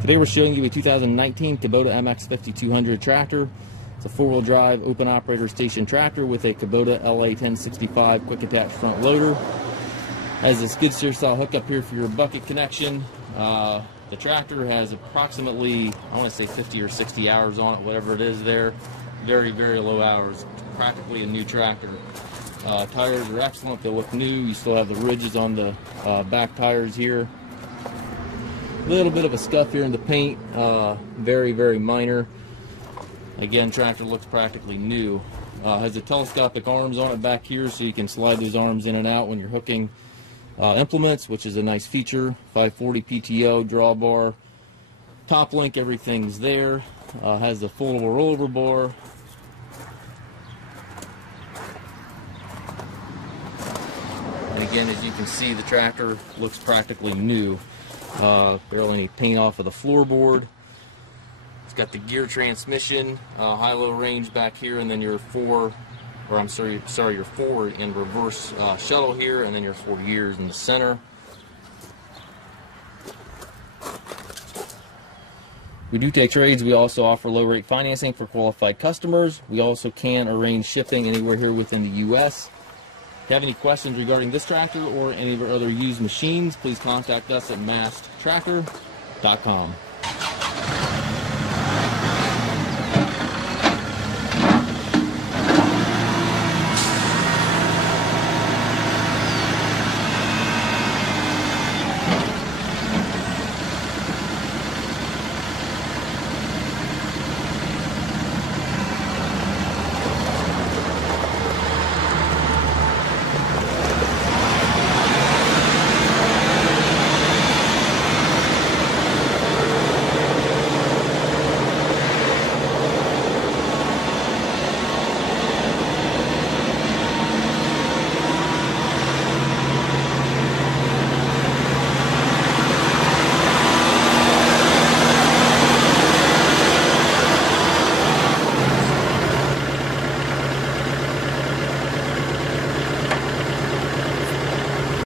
Today we're showing you a 2019 Kubota MX5200 tractor. It's a four-wheel drive open operator station tractor with a Kubota LA1065 quick attach front loader. Has a skid steer style hookup here for your bucket connection. The tractor has approximately, I want to say 50 or 60 hours on it, whatever it is there. Very, very low hours. Practically a new tractor. Tires are excellent. They look new. You still have the ridges on the back tires here. A little bit of a scuff here in the paint. Very, very minor. Again, tractor looks practically new. Has the telescopic arms on it back here, so you can slide those arms in and out when you're hooking implements, which is a nice feature. 540 PTO, drawbar, top link, everything's there. Has the foldable rollover bar. And again, as you can see, the tractor looks practically new. Barely any paint off of the floorboard. It's got the gear transmission, high-low range back here, and then your your forward and reverse shuttle here, and then your 4 gears in the center. We do take trades. We also offer low-rate financing for qualified customers. We also can arrange shipping anywhere here within the U.S. If you have any questions regarding this tractor or any of our other used machines, please contact us at maskedtracker.com.